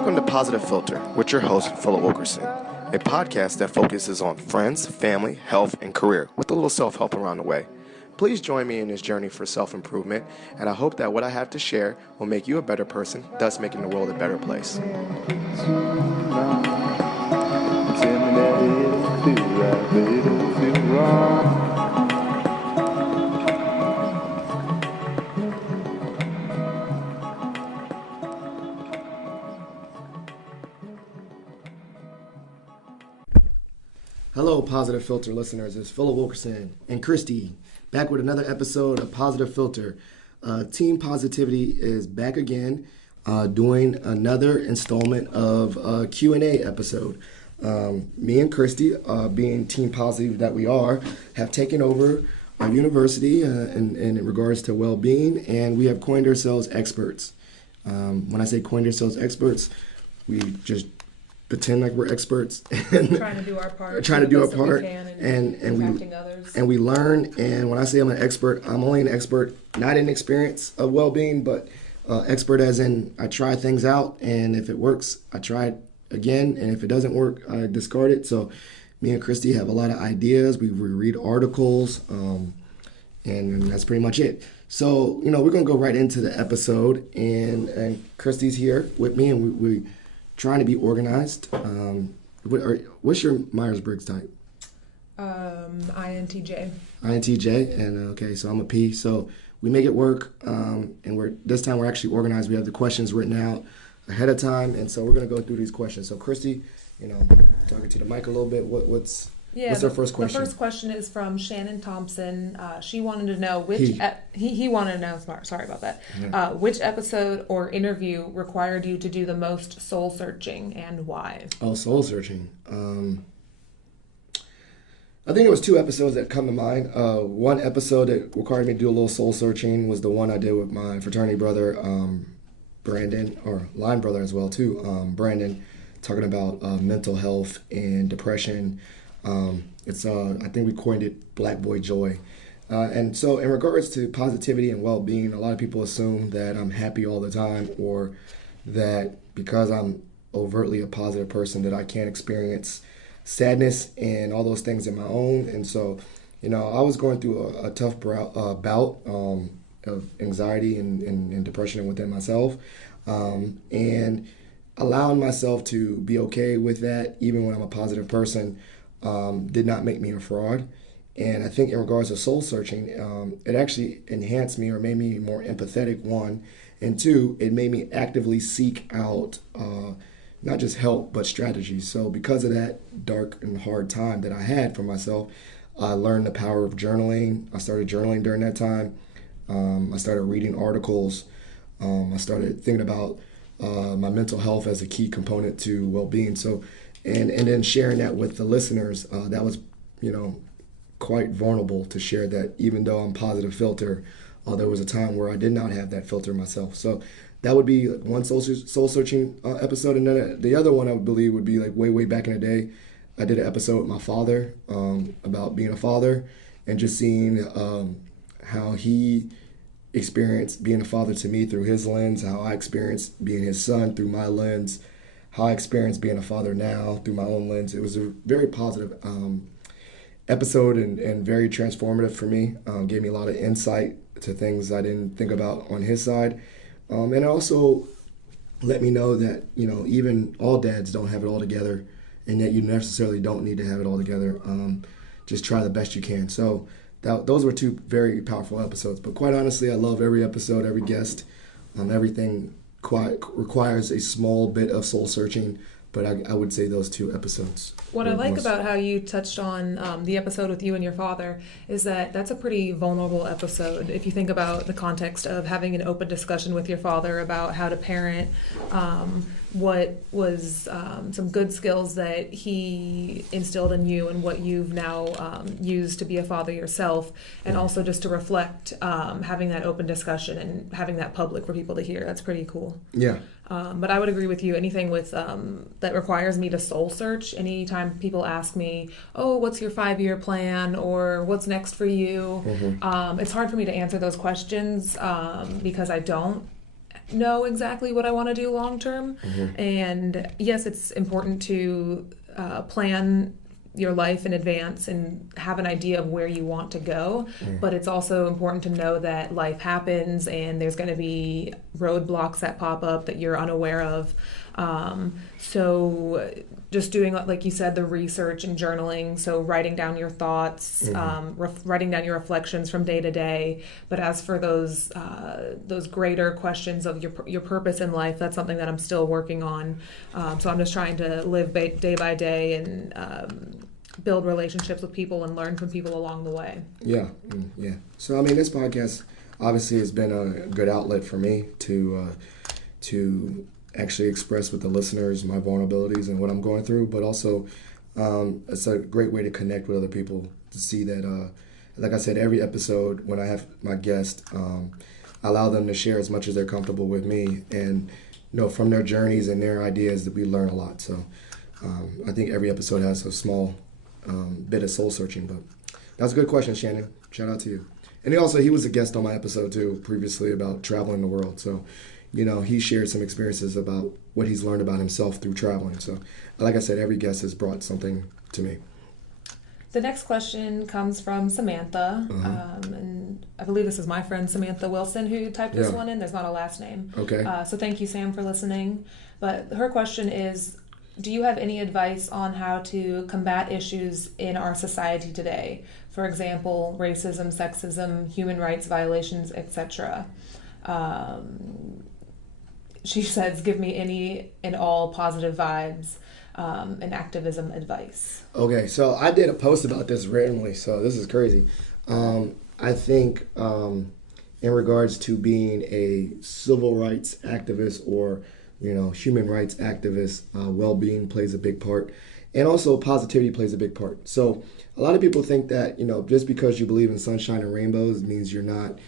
Welcome to Positive Philter with your host, Philip Wilkerson, a podcast that focuses on friends, family, health, and career with a little self-help around the way. Please join me in this journey for self-improvement, and I hope that what I have to share will make you a better person, thus making the world a better place. Hello, Positive Philter listeners. It's Philip Wilkerson and Christy back with another episode of Positive Philter. Team Positivity is back again, doing another installment of a Q&A episode. Me and Christy, being Team Positive that we are, have taken over our university in regards to well-being, and we have coined ourselves experts. When I say coined ourselves experts, we just pretend like we're experts and trying to do our part, and we learn. And when I say I'm an expert, I'm only an expert not in experience of well-being, but expert as in I try things out, and if it works, I try it again, and if it doesn't work, I discard it. So me and Christy have a lot of ideas. We read articles, and that's pretty much it. So we're gonna go right into the episode, and Christy's here with me, and we trying to be organized. What's your Myers-Briggs type? INTJ. INTJ, and okay, so I'm a P. So we make it work, and this time we're actually organized. We have the questions written out ahead of time, and so we're gonna go through these questions. So Christy, talking to the mic a little bit. What's our first question? The first question is from Shannon Thompson. She wanted to know he wanted to know. Sorry about that. Yeah. Which episode or interview required you to do the most soul searching and why? Oh, soul searching. I think it was two episodes that come to mind. One episode that required me to do a little soul searching was the one I did with my fraternity brother, Brandon, or line brother as well too, Brandon, talking about mental health and depression. It's I think we coined it Black Boy Joy. And so in regards to positivity and well-being, a lot of people assume that I'm happy all the time, or that because I'm overtly a positive person that I can't experience sadness and all those things in my own. And so, I was going through a tough bout of anxiety and depression within myself, and allowing myself to be okay with that, even when I'm a positive person, did not make me a fraud. And I think in regards to soul searching, it actually enhanced me or made me more empathetic, one. And two, it made me actively seek out not just help, but strategies. So because of that dark and hard time that I had for myself, I learned the power of journaling. I started journaling during that time. I started reading articles. I started thinking about my mental health as a key component to well-being. So, and then sharing that with the listeners, that was, quite vulnerable to share that even though I'm Positive Philter, there was a time where I did not have that filter myself. So that would be one soul searching episode. And then the other one I would believe would be like way back in the day. I did an episode with my father about being a father and just seeing how he experienced being a father to me through his lens, how I experienced being his son through my lens, how I experienced being a father now through my own lens. It was a very positive episode and very transformative for me. Gave me a lot of insight to things I didn't think about on his side. And also let me know that, even all dads don't have it all together, and that you necessarily don't need to have it all together. Just try the best you can. So those were two very powerful episodes. But quite honestly, I love every episode, every guest. Everything requires a small bit of soul searching, but I would say those two episodes. What I like about how you touched on the episode with you and your father is that that's a pretty vulnerable episode. If you think about the context of having an open discussion with your father about how to parent, what was some good skills that he instilled in you and what you've now used to be a father yourself, and also just to reflect, having that open discussion and having that public for people to hear. That's pretty cool. Yeah. But I would agree with you. Anything with that requires me to soul search. Anytime people ask me, "Oh, what's your 5-year plan?" or "What's next for you?" It's hard for me to answer those questions because I don't know exactly what I want to do long term. Hmm. And yes, it's important to plan your life in advance and have an idea of where you want to go. Mm. But it's also important to know that life happens and there's going to be roadblocks that pop up that you're unaware of. So just doing, like you said, the research and journaling. So writing down your thoughts, Hmm. writing down your reflections from day to day. But as for those greater questions of your purpose in life, that's something that I'm still working on. So I'm just trying to live day by day and build relationships with people and learn from people along the way. Yeah, yeah. So I mean, this podcast obviously has been a good outlet for me to actually express with the listeners my vulnerabilities and what I'm going through, but also it's a great way to connect with other people to see that. Like I said, every episode when I have my guest, I allow them to share as much as they're comfortable with me, and from their journeys and their ideas that we learn a lot. So I think every episode has a small bit of soul searching, but that's a good question, Shannon. Shout out to you. And he was a guest on my episode too previously about traveling the world. So, he shared some experiences about what he's learned about himself through traveling. So, like I said, every guest has brought something to me. The next question comes from Samantha, and I believe this is my friend Samantha Wilson who typed this Yeah. one in. There's not a last name. Okay. So thank you, Sam, for listening. But her question is, do you have any advice on how to combat issues in our society today? For example, racism, sexism, human rights violations, etc. She says, give me any and all positive vibes and activism advice. Okay, so I did a post about this randomly, so this is crazy. I think in regards to being a civil rights activist or human rights activist, well-being plays a big part, and also positivity plays a big part. So a lot of people think that just because you believe in sunshine and rainbows means you're not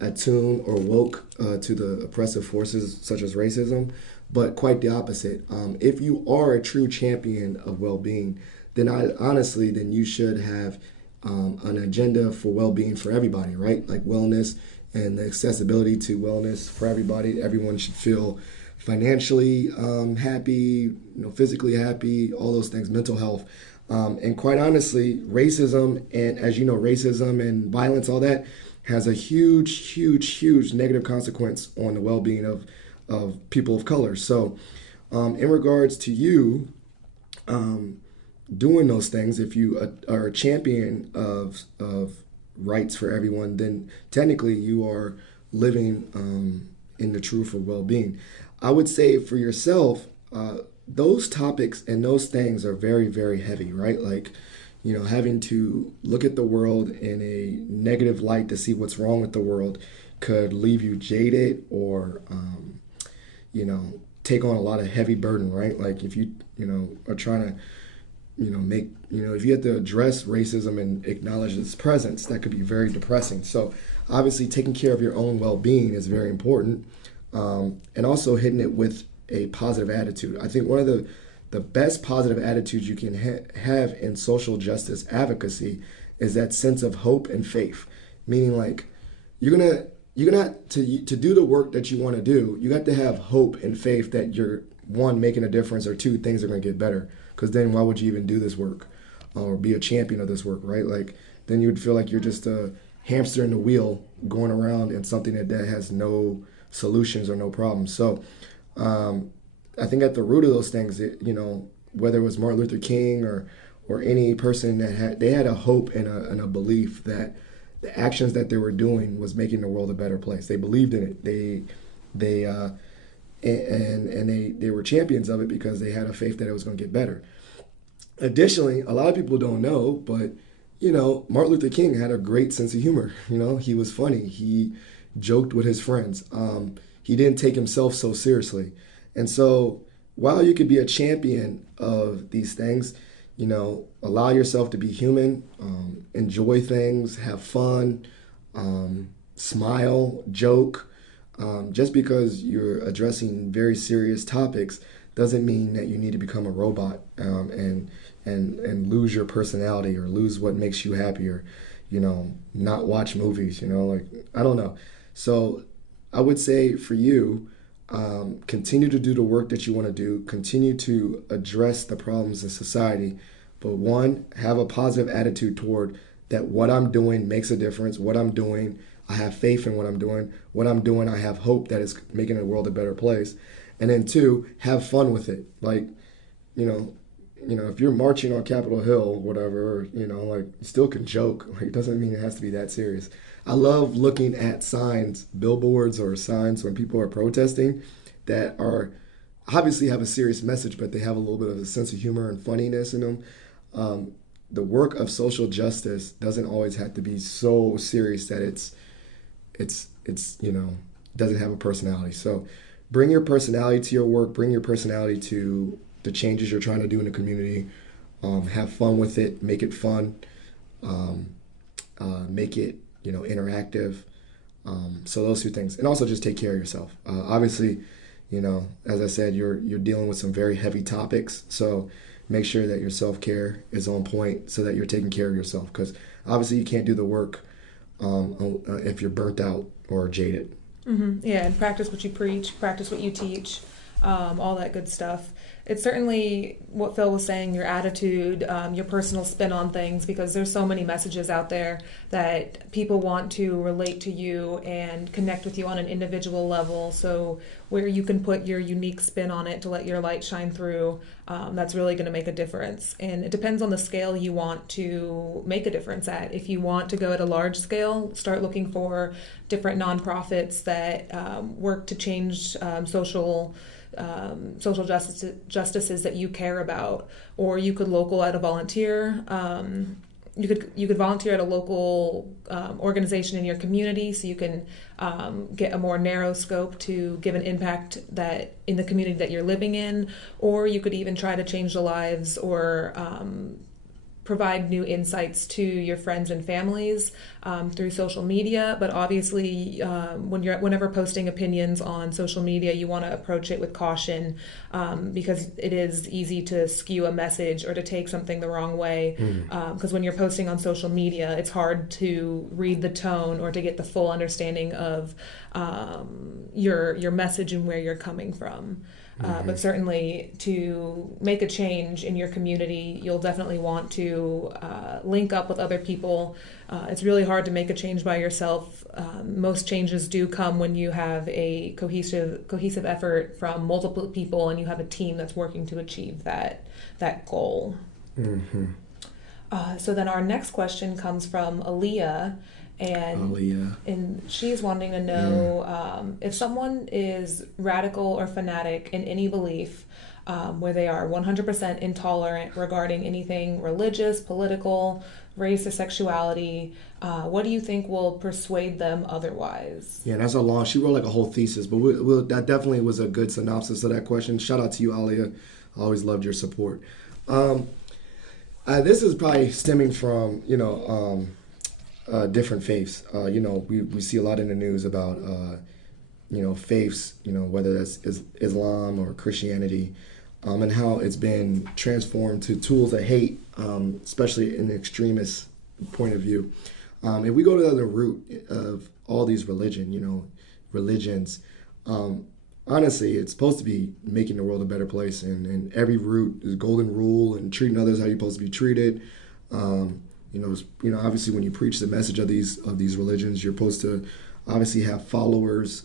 attuned or woke to the oppressive forces such as racism, but quite the opposite. If you are a true champion of well-being, then then you should have an agenda for well-being for everybody, right? Like wellness and the accessibility to wellness for everybody. Everyone should feel financially happy, physically happy, all those things, mental health. And quite honestly, racism and racism and violence, all that has a huge, huge, huge negative consequence on the well-being of people of color. So in regards to you doing those things, if you are a champion of rights for everyone, then technically you are living in the truth of well-being. I would say for yourself, those topics and those things are very, very heavy, right? Like, having to look at the world in a negative light to see what's wrong with the world could leave you jaded or, take on a lot of heavy burden, right? Like if you, are trying to, if you have to address racism and acknowledge its presence, that could be very depressing. So obviously taking care of your own well-being is very important. And also hitting it with a positive attitude. I think one of the best positive attitudes you can have in social justice advocacy is that sense of hope and faith. Meaning, like, you're gonna to do the work that you want to do. You got to have hope and faith that you're one making a difference, or two, things are gonna get better. Because then why would you even do this work or be a champion of this work, right? Like then you would feel like you're just a hamster in the wheel going around in something that has no solutions or no problems. So I think at the root of those things, whether it was Martin Luther King or any person that they had a hope and a belief that the actions that they were doing was making the world a better place. They believed in it. They were champions of it because they had a faith that it was going to get better. Additionally, a lot of people don't know, but Martin Luther King had a great sense of humor. He was funny. He joked with his friends. He didn't take himself so seriously. And so while you could be a champion of these things, allow yourself to be human, enjoy things, have fun, smile, joke. Just because you're addressing very serious topics doesn't mean that you need to become a robot and lose your personality or lose what makes you happy or, not watch movies, like, I don't know. So I would say for you, Continue to do the work that you want to do. Continue to address the problems in society. But one, have a positive attitude toward that what I'm doing makes a difference. What I'm doing, I have faith in what I'm doing. What I'm doing, I have hope that it's making the world a better place. And then two, have fun with it. Like, you know, if you're marching on Capitol Hill, whatever, like you still can joke. Like, it doesn't mean it has to be that serious. I love looking at signs, billboards or signs when people are protesting that are obviously have a serious message, but they have a little bit of a sense of humor and funniness in them. The work of social justice doesn't always have to be so serious that it's doesn't have a personality. So bring your personality to your work. Bring your personality to the changes you're trying to do in the community. Have fun with it. Make it fun. Make it interactive. So those two things, and also just take care of yourself. Obviously, as I said, you're dealing with some very heavy topics. So make sure that your self-care is on point so that you're taking care of yourself, because obviously you can't do the work if you're burnt out or jaded. Mm-hmm. Yeah, and practice what you preach, practice what you teach, all that good stuff. It's certainly what Phil was saying, your attitude, your personal spin on things, because there's so many messages out there that people want to relate to you and connect with you on an individual level. So where you can put your unique spin on it to let your light shine through, that's really going to make a difference. And it depends on the scale you want to make a difference at. If you want to go at a large scale, start looking for different nonprofits that work to change social justices that you care about, or you could local at a volunteer. You could volunteer at a local organization in your community, so you can get a more narrow scope to give an impact that in the community that you're living in, or you could even try to change the lives or provide new insights to your friends and families through social media. But obviously, whenever posting opinions on social media, you want to approach it with caution, because it is easy to skew a message or to take something the wrong way. Because when you're posting on social media, it's hard to read the tone or to get the full understanding of your message and where you're coming from. But certainly to make a change in your community, you'll definitely want to link up with other people. It's really hard to make a change by yourself. Most changes do come when you have a cohesive effort from multiple people and you have a team that's working to achieve that goal. Mm-hmm. So then our next question comes from Aaliyah. And she's wanting to know if someone is radical or fanatic in any belief, where they are 100% intolerant regarding anything religious, political, race, or sexuality, what do you think will persuade them otherwise? Yeah, that's she wrote like a whole thesis, but that definitely was a good synopsis of that question. Shout out to you, Aliyah. I always loved your support. This is probably stemming from, different faiths. We see a lot in the news about, faiths, whether that's Islam or Christianity, and how it's been transformed to tools of hate, especially in the extremist point of view. If we go to the root of all these religions, honestly, it's supposed to be making the world a better place, and every root is golden rule and treating others how you're supposed to be treated. Obviously, when you preach the message of these religions, you're supposed to obviously have followers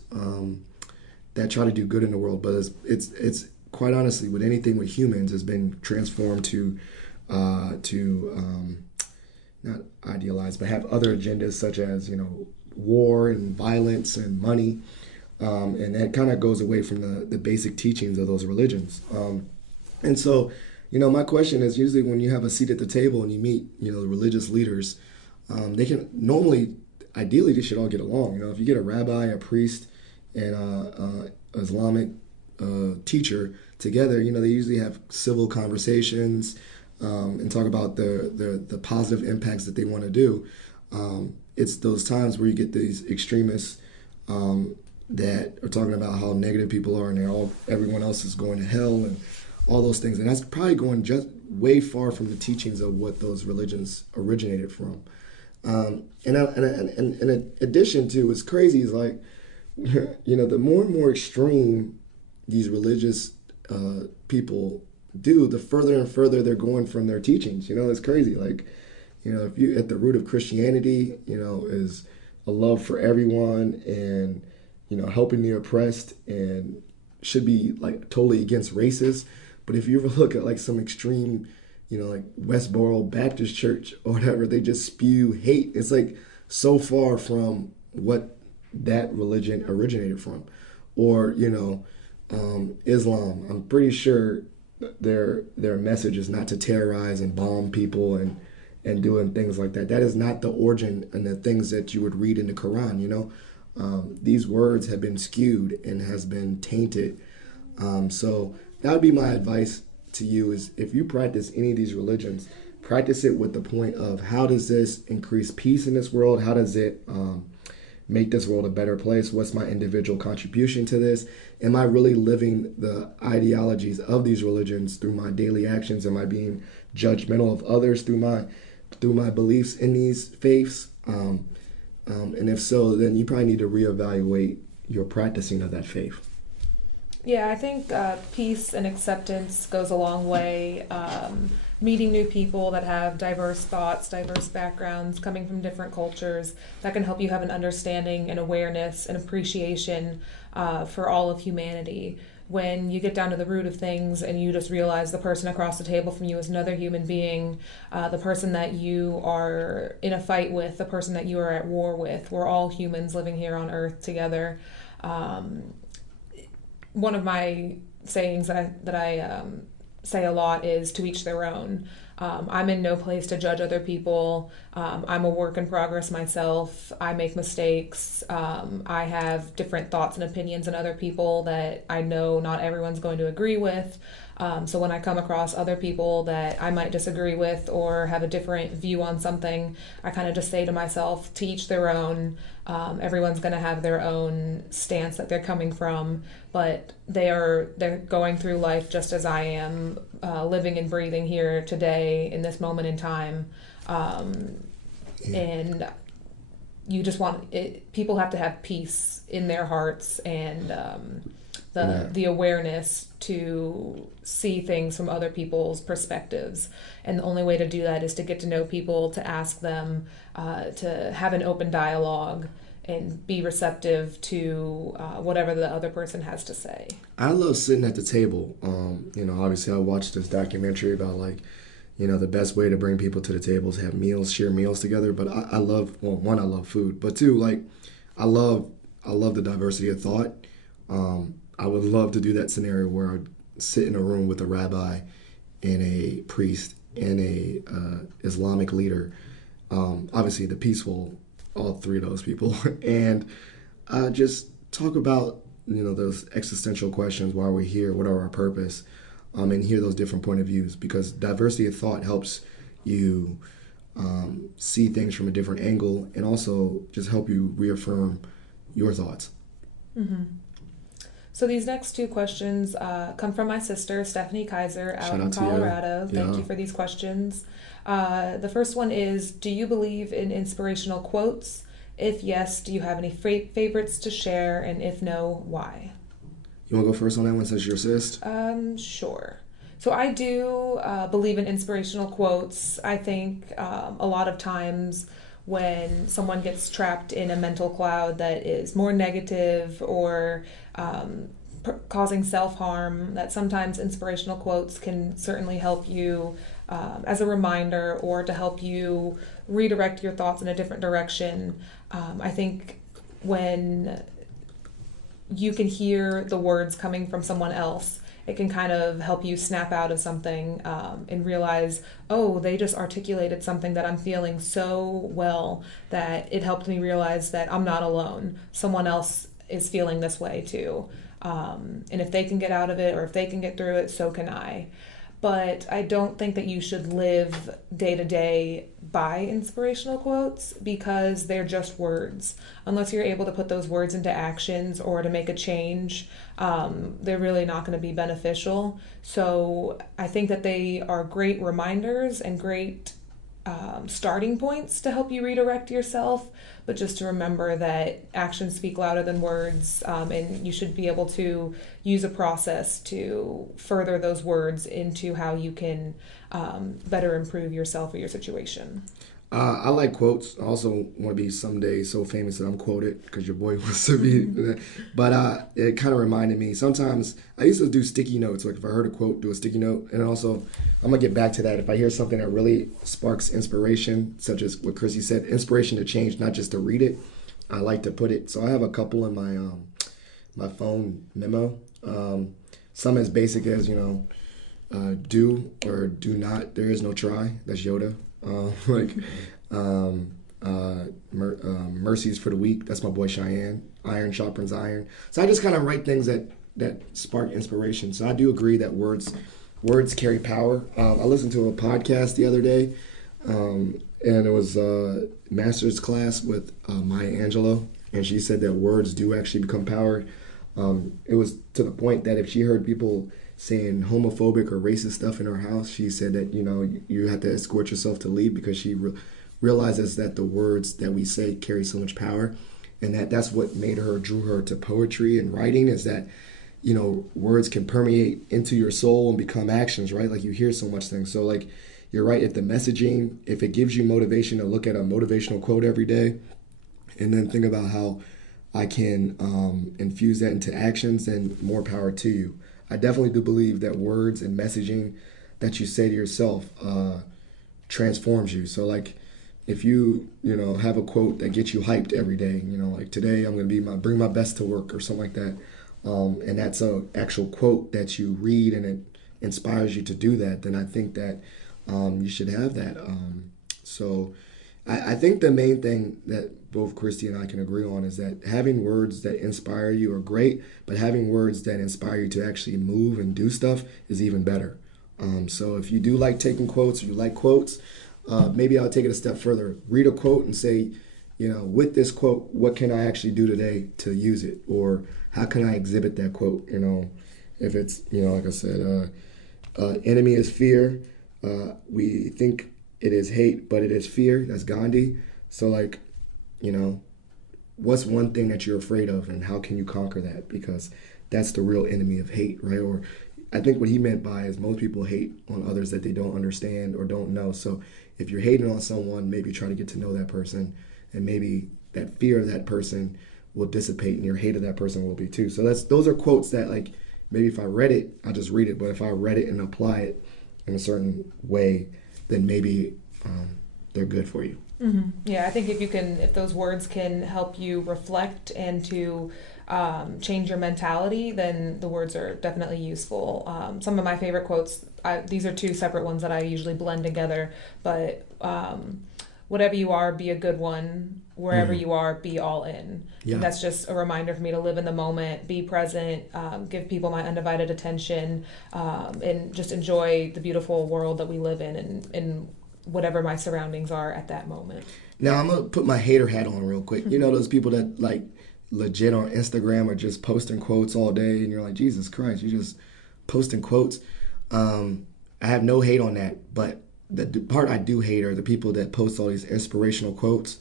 that try to do good in the world. But it's quite honestly, with anything with humans, has been transformed to not idealize, but have other agendas such as war and violence and money, and that kind of goes away from the basic teachings of those religions. And so, my question is, usually when you have a seat at the table and you meet, the religious leaders, they can normally, ideally, they should all get along. If you get a rabbi, a priest, and Islamic teacher together, they usually have civil conversations and talk about the positive impacts that they want to do. It's those times where you get these extremists that are talking about how negative people are and everyone else is going to hell and all those things, and that's probably going just way far from the teachings of what those religions originated from. And in addition to, what's crazy is like the more and more extreme these religious people do, the further and further they're going from their teachings. It's crazy. Like, if you at the root of Christianity, is a love for everyone and helping the oppressed and should be like totally against races. But if you ever look at like some extreme, like Westboro Baptist Church or whatever, they just spew hate. It's like so far from what that religion originated from. Or Islam. I'm pretty sure their message is not to terrorize and bomb people and doing things like that. That is not the origin and the things that you would read in the Quran. These words have been skewed and has been tainted. So that would be my advice to you: is if you practice any of these religions, practice it with the point of how does this increase peace in this world? How does it make this world a better place? What's my individual contribution to this? Am I really living the ideologies of these religions through my daily actions? Am I being judgmental of others through my beliefs in these faiths? And if so, then you probably need to reevaluate your practicing of that faith. Yeah, I think peace and acceptance goes a long way. Meeting new people that have diverse thoughts, diverse backgrounds, coming from different cultures, that can help you have an understanding and awareness and appreciation for all of humanity. When you get down to the root of things and you just realize the person across the table from you is another human being, the person that you are in a fight with, the person that you are at war with, we're all humans living here on earth together. One of my sayings that I say a lot is to each their own. I'm in no place to judge other people. I'm a work in progress myself. I make mistakes. I have different thoughts and opinions than other people that I know not everyone's going to agree with. So when I come across other people that I might disagree with or have a different view on something, I kind of just say to myself, to each their own. Everyone's going to have their own stance that they're coming from, but they're going through life just as I am, living and breathing here today in this moment in time. And you just want it, people have to have peace in their hearts and the awareness to see things from other people's perspectives. And the only way to do that is to get to know people, to ask them, to have an open dialogue and be receptive to whatever the other person has to say. I love sitting at the table. Obviously I watched this documentary about like, the best way to bring people to the table is have meals, share meals together. But I love, well, one, I love food, but two, like, I love the diversity of thought. I would love to do that scenario where I'd sit in a room with a rabbi and a priest and a Islamic leader. Obviously the peaceful, all three of those people, and just talk about those existential questions: why we're here, what are our purpose, and hear those different point of views, because diversity of thought helps you see things from a different angle and also just help you reaffirm your thoughts. Mm-hmm. So these next two questions come from my sister, Stephanie Kaiser, out in Colorado. Thank you for these questions. The first one is, do you believe in inspirational quotes? If yes, do you have any favorites to share? And if no, why? You want to go first on that one since you're sis? Sure. So I do believe in inspirational quotes. I think a lot of times when someone gets trapped in a mental cloud that is more negative or causing self-harm, that sometimes inspirational quotes can certainly help you as a reminder or to help you redirect your thoughts in a different direction. I think when you can hear the words coming from someone else, it can kind of help you snap out of something and realize, oh, they just articulated something that I'm feeling so well that it helped me realize that I'm not alone. Someone else is feeling this way too. And if they can get out of it or if they can get through it, so can I. But I don't think that you should live day to day by inspirational quotes because they're just words. Unless you're able to put those words into actions or to make a change, they're really not going to be beneficial. So I think that they are great reminders and great starting points to help you redirect yourself, but just to remember that actions speak louder than words, and you should be able to use a process to further those words into how you can better improve yourself or your situation. I like quotes. I also want to be someday so famous that I'm quoted because your boy wants to be. But it kind of reminded me. Sometimes I used to do sticky notes. Like if I heard a quote, do a sticky note. And also, I'm gonna get back to that. If I hear something that really sparks inspiration, such as what Chrissy said, inspiration to change, not just to read it. I like to put it. So I have a couple in my phone memo. Some as basic as do or do not. There is no try. That's Yoda. Like mercies for the weak. That's my boy Cheyenne. Iron sharpens iron. So I just kind of write things that spark inspiration. So I do agree that words carry power. I listened to a podcast the other day, and it was a master's class with Maya Angelou, and she said that words do actually become power. It was to the point that if she heard people saying homophobic or racist stuff in her house, she said that you have to escort yourself to leave because she realizes that the words that we say carry so much power, and that's what drew her to poetry and writing, is that words can permeate into your soul and become actions, right? Like you hear so much things. So like you're right, if it gives you motivation to look at a motivational quote every day and then think about how I can infuse that into actions, then more power to you. I definitely do believe that words and messaging that you say to yourself transforms you. So like if you have a quote that gets you hyped every day, like today I'm going to bring my best to work or something like that, and that's a actual quote that you read and it inspires you to do that, then I think that you should have that. So I think the main thing that both Christy and I can agree on is that having words that inspire you are great, but having words that inspire you to actually move and do stuff is even better. So if you do like taking quotes, or you like quotes, maybe I'll take it a step further. Read a quote and say, with this quote, what can I actually do today to use it? Or how can I exhibit that quote? If it's, like I said, enemy is fear. We think it is hate, but it is fear. That's Gandhi. So like, what's one thing that you're afraid of and how can you conquer that? Because that's the real enemy of hate, right? Or I think what he meant by is most people hate on others that they don't understand or don't know. So if you're hating on someone, maybe try to get to know that person, and maybe that fear of that person will dissipate and your hate of that person will be too. So those are quotes that like maybe if I read it, I just read it. But if I read it and apply it in a certain way, then maybe they're good for you. Mm-hmm. Yeah, I think if those words can help you reflect and to change your mentality, then the words are definitely useful. Some of my favorite quotes, these are two separate ones that I usually blend together, but whatever you are, be a good one. Wherever you are, be all in. Yeah. And that's just a reminder for me to live in the moment, be present, give people my undivided attention, and just enjoy the beautiful world that we live in and whatever my surroundings are at that moment. Now I'm gonna put my hater hat on real quick. Those people that like legit on Instagram are just posting quotes all day, and you're like, Jesus Christ, you're just posting quotes. I have no hate on that, but the part I do hate are the people that post all these inspirational quotes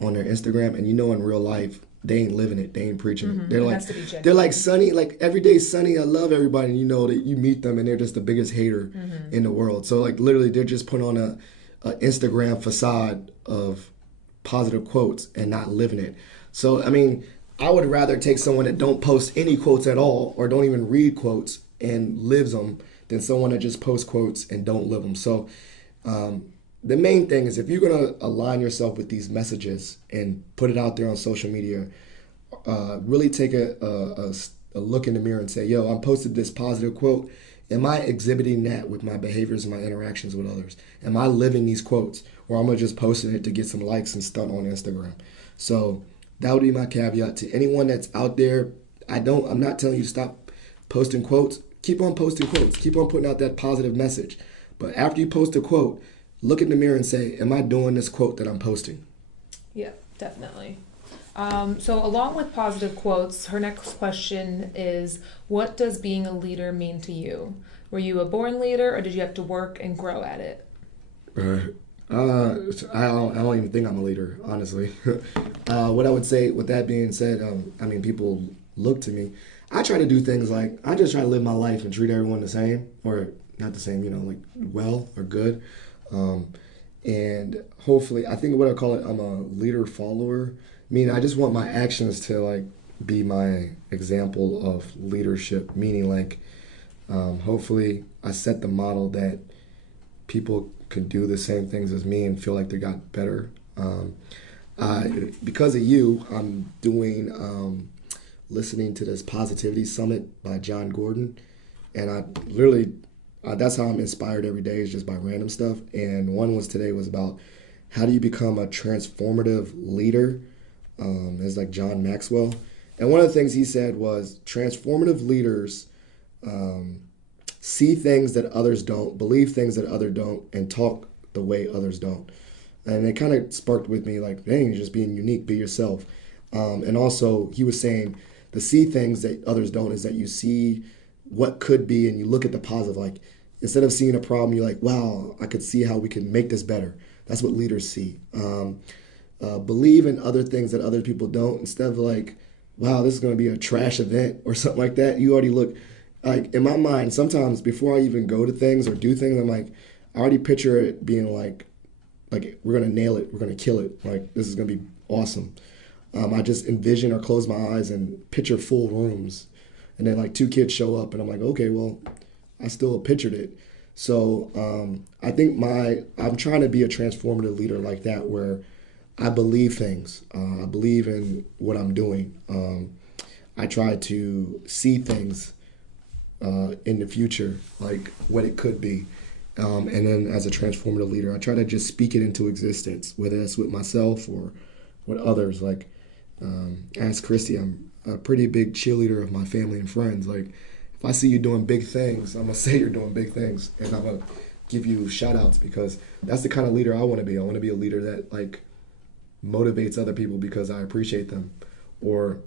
on their Instagram, and in real life they ain't living it, they ain't preaching it. They're like sunny, like every day sunny. I love everybody, and that you meet them and they're just the biggest hater in the world. So like literally, they're just putting on a Instagram facade of positive quotes and not living it. So I mean, I would rather take someone that don't post any quotes at all or don't even read quotes and lives them than someone that just posts quotes and don't live them. So the main thing is if you're going to align yourself with these messages and put it out there on social media, really take a look in the mirror and say, yo, I'm posted this positive quote. Am I exhibiting that with my behaviors and my interactions with others? Am I living these quotes? Or am I just posting it to get some likes and stunt on Instagram? So that would be my caveat to anyone that's out there. I'm not telling you to stop posting quotes. Keep on posting quotes. Keep on putting out that positive message. But after you post a quote, look in the mirror and say, am I doing this quote that I'm posting? Yeah, definitely. So along with positive quotes, her next question is, what does being a leader mean to you? Were you a born leader or did you have to work and grow at it? I don't even think I'm a leader, honestly. What I would say, with that being said, I mean, people look to me. I try to do things like I just try to live my life and treat everyone the same, or not the same, like well or good. Um, and hopefully, I think what I call it, I'm a leader follower. I mean, I just want my actions to like be my example of leadership, meaning like hopefully I set the model that people could do the same things as me and feel like they got better. Because of you, I'm doing listening to this Positivity Summit by John Gordon, and I literally that's how I'm inspired every day is just by random stuff. And one was today was about how do you become a transformative leader. It's like John Maxwell, and one of the things he said was transformative leaders um, see things that others don't, believe things that others don't, and talk the way others don't. And it kind of sparked with me like, dang, you're just being unique, be yourself. And also, he was saying the see things that others don't is that you see what could be and you look at the positive. Like, instead of seeing a problem, you're like, wow, I could see how we can make this better. That's what leaders see. Believe in other things that other people don't. Instead of like, wow, this is going to be a trash event or something like that, you already look like in my mind. Sometimes before I even go to things or do things, I'm like, I already picture it being like we're gonna nail it, we're gonna kill it. Like this is gonna be awesome. I just envision or close my eyes and picture full rooms, and then like two kids show up, and I'm like, okay, well, I still pictured it. So I think I'm trying to be a transformative leader like that, where I believe things. I believe in what I'm doing. I try to see things in the future, like what it could be. And then as a transformative leader, I try to just speak it into existence, whether that's with myself or with others. Like, as Christy, I'm a pretty big cheerleader of my family and friends. Like, if I see you doing big things, I'm going to say you're doing big things. And I'm going to give you shout outs because that's the kind of leader I want to be. I want to be a leader that, like, motivates other people because I appreciate them or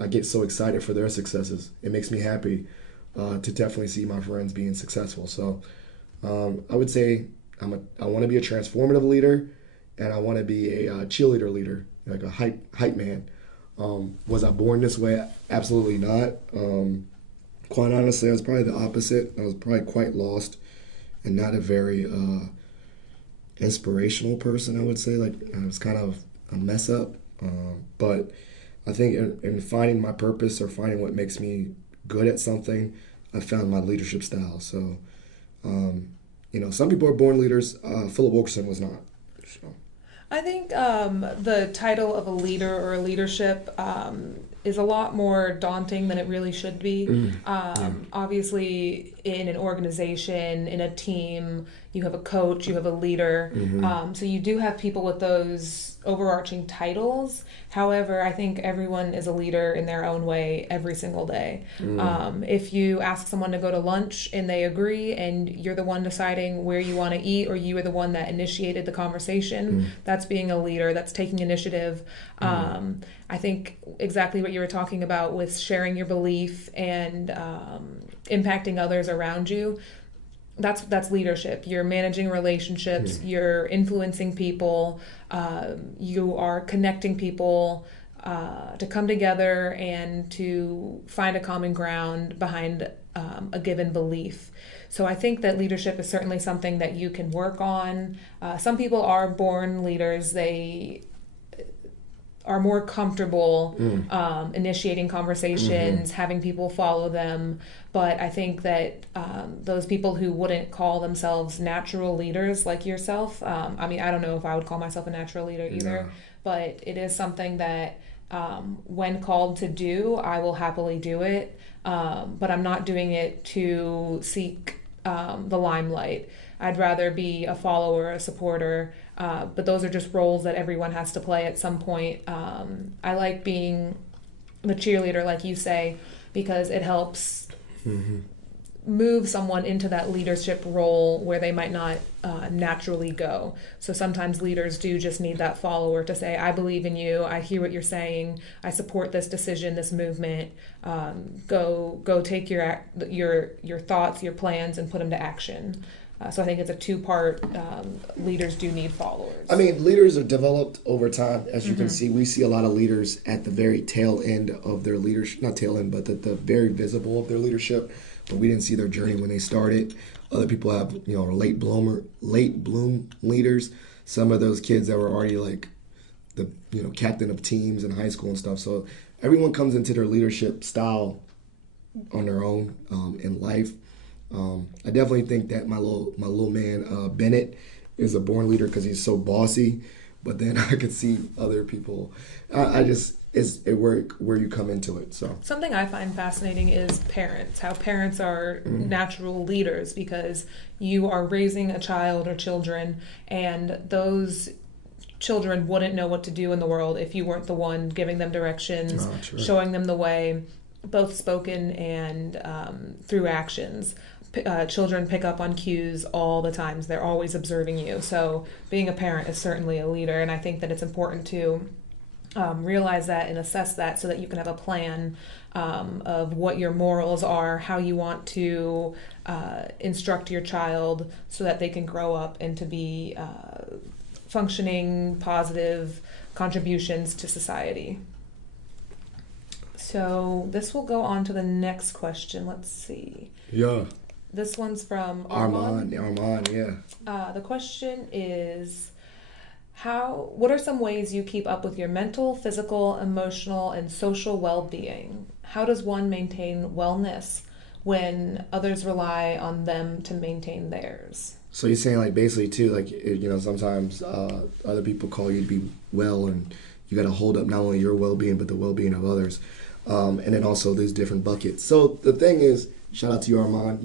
I get so excited for their successes. It makes me happy to definitely see my friends being successful. So I would say I want to be a transformative leader, and I want to be a cheerleader leader, like a hype man. Was I born this way? Absolutely not. Quite honestly, I was probably the opposite. I was probably quite lost and not a very inspirational person. I would say like I was kind of a mess up, but I think in finding my purpose or finding what makes me good at something, I found my leadership style. So. Some people are born leaders. Philip Wilkerson was not. So. I think the title of a leader or a leadership is a lot more daunting than it really should be. Yeah. Obviously, in an organization, in a team, you have a coach, you have a leader. So you do have people with those overarching titles. However, I think everyone is a leader in their own way every single day. If you ask someone to go to lunch and they agree and you're the one deciding where you want to eat or you are the one that initiated the conversation, that's being a leader, that's taking initiative. I think exactly what you were talking about with sharing your belief and impacting others around you. That's leadership. You're managing relationships. You're influencing people. You are connecting people to come together and to find a common ground behind a given belief. So I think that leadership is certainly something that you can work on. Some people are born leaders. They are more comfortable initiating conversations, having people follow them. But I think that those people who wouldn't call themselves natural leaders like yourself, I mean, I don't know if I would call myself a natural leader either, but it is something that when called to do, I will happily do it. But I'm not doing it to seek the limelight. I'd rather be a follower, a supporter, but those are just roles that everyone has to play at some point. I like being the cheerleader, like you say, because it helps move someone into that leadership role where they might not naturally go. So sometimes leaders do just need that follower to say, I believe in you, I hear what you're saying, I support this decision, this movement. Go take your thoughts, your plans, and put them to action. So I think it's a two-part. Leaders do need followers. I mean, leaders are developed over time. As you can Mm-hmm. see, we see a lot of leaders at the very tail end of their leadership, not tail end, but the very visible of their leadership. But we didn't see their journey when they started. Other people have, late bloom leaders. Some of those kids that were already like the, captain of teams in high school and stuff. So everyone comes into their leadership style on their own in life. I definitely think that my little man Bennett is a born leader because he's so bossy. But then I could see other people. I just it's it where you come into it. So Something I find fascinating is parents, how parents are natural leaders because you are raising a child or children, and those children wouldn't know what to do in the world if you weren't the one giving them directions, true. showing them the way, both spoken and through actions. Children pick up on cues all the times. They're always observing you. So being a parent is certainly a leader, and I think that it's important to realize that and assess that so that you can have a plan of what your morals are, how you want to instruct your child so that they can grow up and to be functioning, positive contributions to society. So this will go on to the next question. Let's see. yeah, This one's from Armand. Armand, yeah. The question is, what are some ways you keep up with your mental, physical, emotional, and social well-being? How does one maintain wellness when others rely on them to maintain theirs? So you're saying like basically too, like sometimes other people call you to be well, and you got to hold up not only your well-being but the well-being of others, and then also there's different buckets. So the thing is, shout out to you, Armand.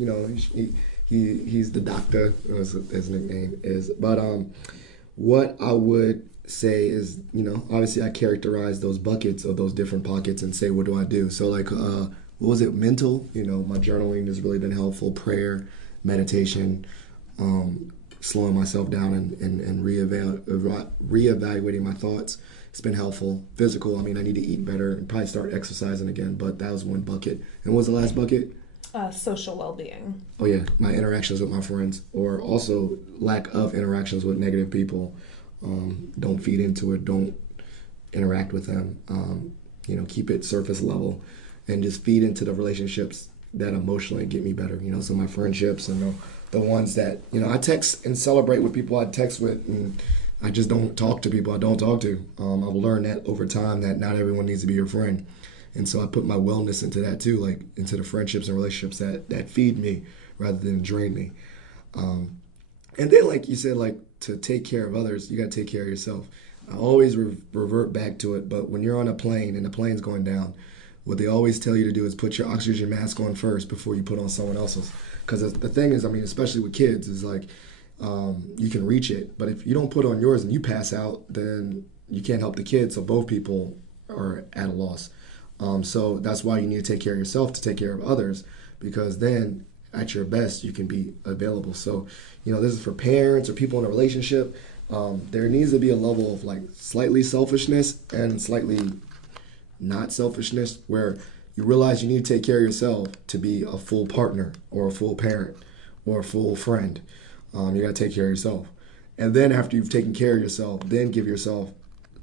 He's the doctor, as his nickname is. But what I would say is, obviously I characterize those buckets or those different pockets and say, what do I do? So like, what was it? Mental. My journaling has really been helpful. Prayer, meditation. Slowing myself down and reevaluating my thoughts. It's been helpful. Physical, I need to eat better and probably start exercising again, but that was one bucket. And what was the last bucket? Social well-being. Oh yeah, my interactions with my friends, or also lack of interactions with negative people. Don't feed into it. Don't interact with them. Keep it surface level and just feed into the relationships that emotionally get me better. So my friendships and the ones that, I text and celebrate with people I text with, and I just don't talk to people I don't talk to. I've learned that over time that not everyone needs to be your friend. And so I put my wellness into that too, like into the friendships and relationships that feed me rather than drain me. And then, like you said, like to take care of others, you got to take care of yourself. I always revert back to it, but when you're on a plane and the plane's going down, what they always tell you to do is put your oxygen mask on first before you put on someone else's. Because the thing is, especially with kids, is like you can reach it, but if you don't put on yours and you pass out, then you can't help the kids. So both people are at a loss. So that's why you need to take care of yourself to take care of others, because then at your best you can be available. So, this is for parents or people in a relationship. There needs to be a level of like slightly selfishness and slightly not selfishness, where you realize you need to take care of yourself to be a full partner or a full parent or a full friend. You got to take care of yourself. And then after you've taken care of yourself, then give yourself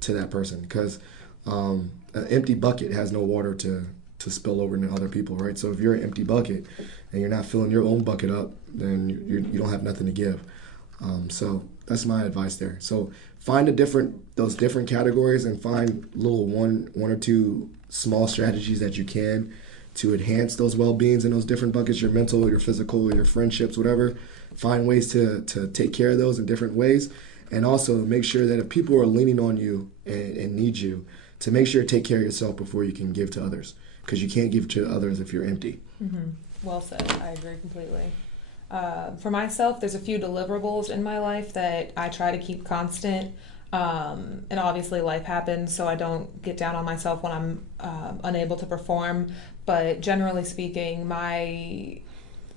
to that person, because an empty bucket has no water to spill over into other people, right? So if you're an empty bucket and you're not filling your own bucket up, then you don't have nothing to give. So that's my advice there. So find those different categories and find little one or two small strategies that you can to enhance those well-beings in those different buckets, your mental, your physical, your friendships, whatever. Find ways to take care of those in different ways. And also make sure that if people are leaning on you and need you, to make sure to take care of yourself before you can give to others, because you can't give to others if you're empty. Mm-hmm. Well said. I agree completely. For myself, there's a few deliverables in my life that I try to keep constant. And obviously life happens, so I don't get down on myself when I'm unable to perform. But generally speaking, my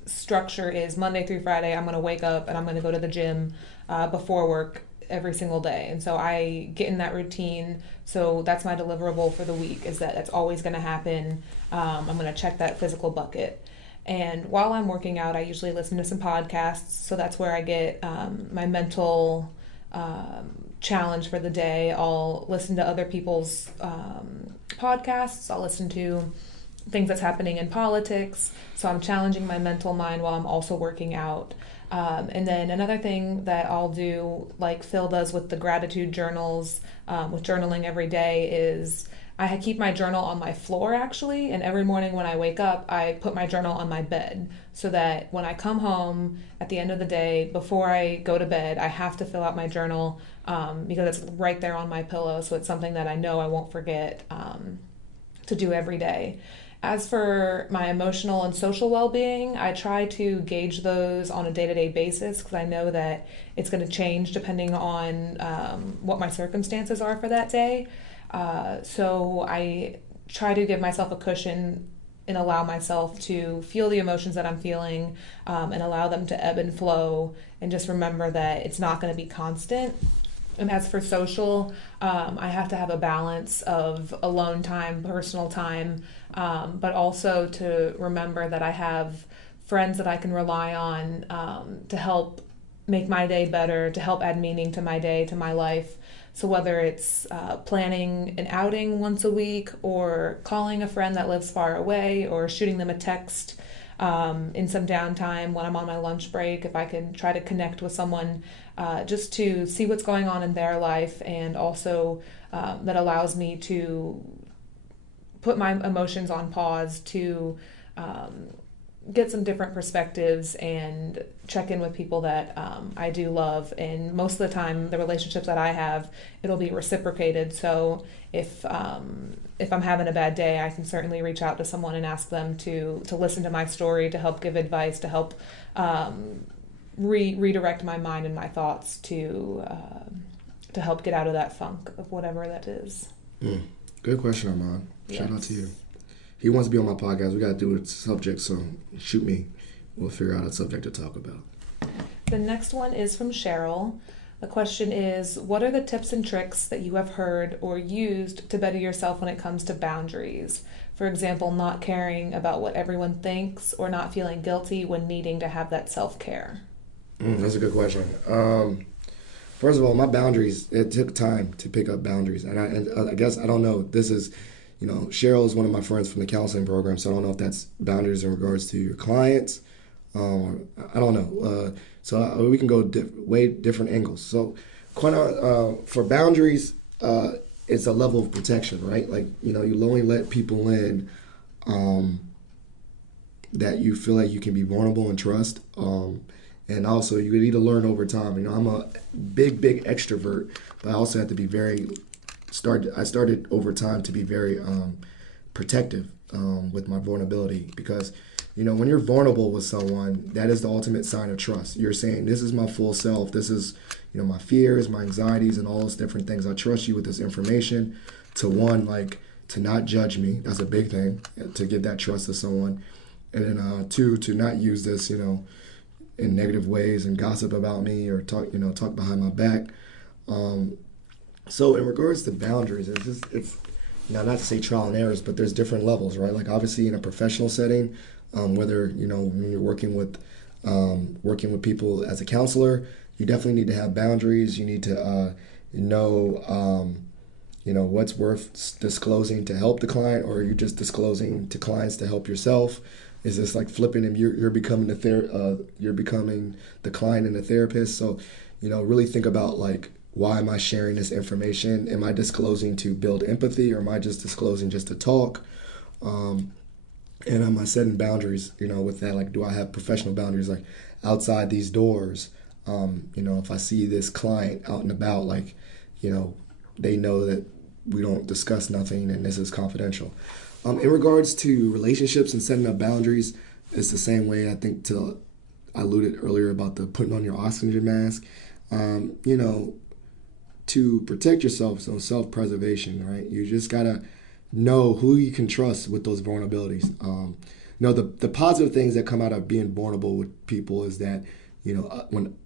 structure is Monday through Friday, I'm going to wake up and I'm going to go to the gym before work every single day. And so I get in that routine. So that's my deliverable for the week, is that that's always going to happen. I'm going to check that physical bucket. And while I'm working out, I usually listen to some podcasts. So that's where I get my mental challenge for the day. I'll listen to other people's podcasts. I'll listen to things that's happening in politics. So I'm challenging my mental mind while I'm also working out. And then another thing that I'll do, like Phil does with the gratitude journals, with journaling every day, is I keep my journal on my floor actually, and every morning when I wake up, I put my journal on my bed so that when I come home at the end of the day, before I go to bed, I have to fill out my journal because it's right there on my pillow. So it's something that I know I won't forget to do every day. As for my emotional and social well being, I try to gauge those on a day to day basis because I know that it's going to change depending on what my circumstances are for that day. So I try to give myself a cushion and allow myself to feel the emotions that I'm feeling and allow them to ebb and flow, and just remember that it's not going to be constant. And as for social, I have to have a balance of alone time, personal time, but also to remember that I have friends that I can rely on to help make my day better, to help add meaning to my day, to my life. So whether it's planning an outing once a week, or calling a friend that lives far away, or shooting them a text in some downtime when I'm on my lunch break, if I can try to connect with someone just to see what's going on in their life, and also that allows me to put my emotions on pause to get some different perspectives and check in with people that I do love. And most of the time, the relationships that I have, it'll be reciprocated. So if I'm having a bad day, I can certainly reach out to someone and ask them to listen to my story, to help give advice, to help redirect my mind and my thoughts to help get out of that funk of whatever that is. Good question, Armand. Yes. Shout out to you. He wants to be on my podcast. We got to do a subject, so shoot me. We'll figure out a subject to talk about. The next one is from Cheryl. The question is, what are the tips and tricks that you have heard or used to better yourself when it comes to boundaries? For example, not caring about what everyone thinks, or not feeling guilty when needing to have that self-care. That's a good question. First of all, my boundaries, it took time to pick up boundaries. And I guess, I don't know, this is, Cheryl is one of my friends from the counseling program, so I don't know if that's boundaries in regards to your clients. I don't know. So we can go way different angles. So for boundaries, it's a level of protection, right? Like, you only let people in that you feel like you can be vulnerable and trust. And also, you need to learn over time. I'm a big extrovert, but I also have to be I started over time to be very protective with my vulnerability, because, when you're vulnerable with someone, that is the ultimate sign of trust. You're saying, this is my full self. This is, my fears, my anxieties, and all those different things. I trust you with this information to not judge me. That's a big thing, to give that trust to someone. And then two, to not use this, in negative ways and gossip about me, or talk behind my back. So in regards to boundaries, it's not to say trial and errors, but there's different levels, right? Like, obviously in a professional setting, whether when you're working with people as a counselor, you definitely need to have boundaries. You need to know what's worth disclosing to help the client, or are you just disclosing to clients to help yourself? Is this like flipping, and you're becoming you're becoming the client and the therapist? So, really think about, like, why am I sharing this information? Am I disclosing to build empathy, or am I just disclosing just to talk? And am I setting boundaries, with that? Like, do I have professional boundaries, like outside these doors? If I see this client out and about, like, they know that we don't discuss nothing and this is confidential. In regards to relationships and setting up boundaries, it's the same way, I think, I alluded earlier about the putting on your oxygen mask. To protect yourself, so self-preservation, right? You just gotta know who you can trust with those vulnerabilities. The positive things that come out of being vulnerable with people is that, when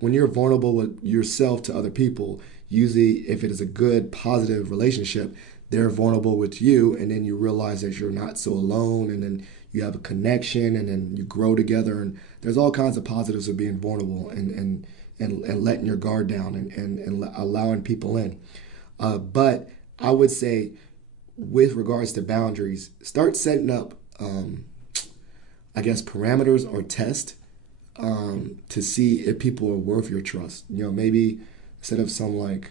you're vulnerable with yourself to other people, usually if it is a good, positive relationship, they're vulnerable with you, and then you realize that you're not so alone, and then you have a connection, and then you grow together. And there's all kinds of positives of being vulnerable and letting your guard down and allowing people in. But I would say, with regards to boundaries, start setting up, I guess, parameters or tests to see if people are worth your trust. Maybe instead of some like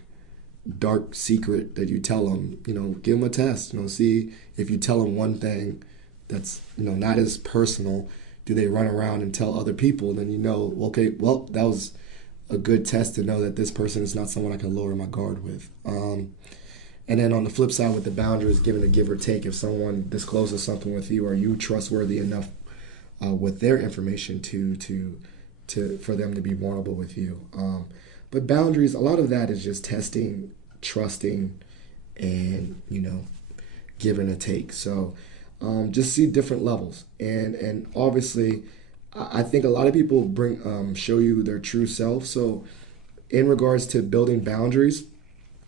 dark secret that you tell them, give them a test. See if you tell them one thing that's not as personal, do they run around and tell other people? Then okay, well, that was a good test to know that this person is not someone I can lower my guard with. And then on the flip side with the boundaries, giving a give or take. If someone discloses something with you, are you trustworthy enough with their information to for them to be vulnerable with you? But boundaries, a lot of that is just testing, trusting, and give and a take. So just see different levels, and obviously, I think a lot of people show you their true self. So in regards to building boundaries,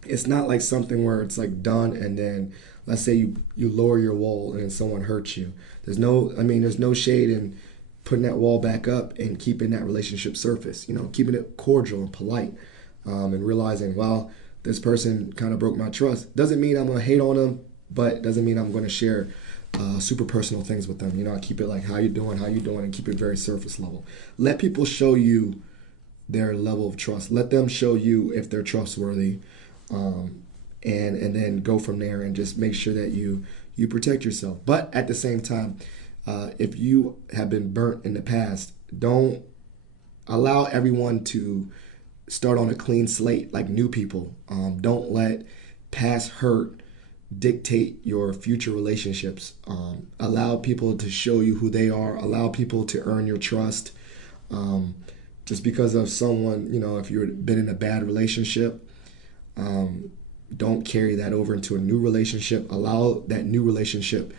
it's not like something where it's like done and then let's say you lower your wall and then someone hurts you. There's no shade in putting that wall back up and keeping that relationship surface, keeping it cordial and polite, and realizing, well, this person kind of broke my trust. Doesn't mean I'm going to hate on them, but doesn't mean I'm going to share super personal things with them. I keep it like, how you doing, and keep it very surface level. Let people show you their level of trust. Let them show you if they're trustworthy. And then go from there and just make sure that you protect yourself. But at the same time, if you have been burnt in the past, don't allow everyone to start on a clean slate like new people. Don't let past hurt dictate your future relationships. Allow people to show you who they are. Allow people to earn your trust. Just because of someone, if you've been in a bad relationship, don't carry that over into a new relationship. Allow that new relationship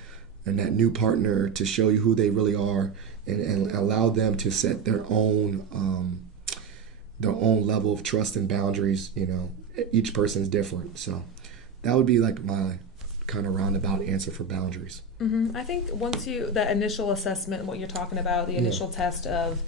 and that new partner to show you who they really are, and allow them to set their own level of trust and boundaries. Each person's different, so that would be like my kind of roundabout answer for boundaries. I think once that initial assessment, what you're talking about, the initial test of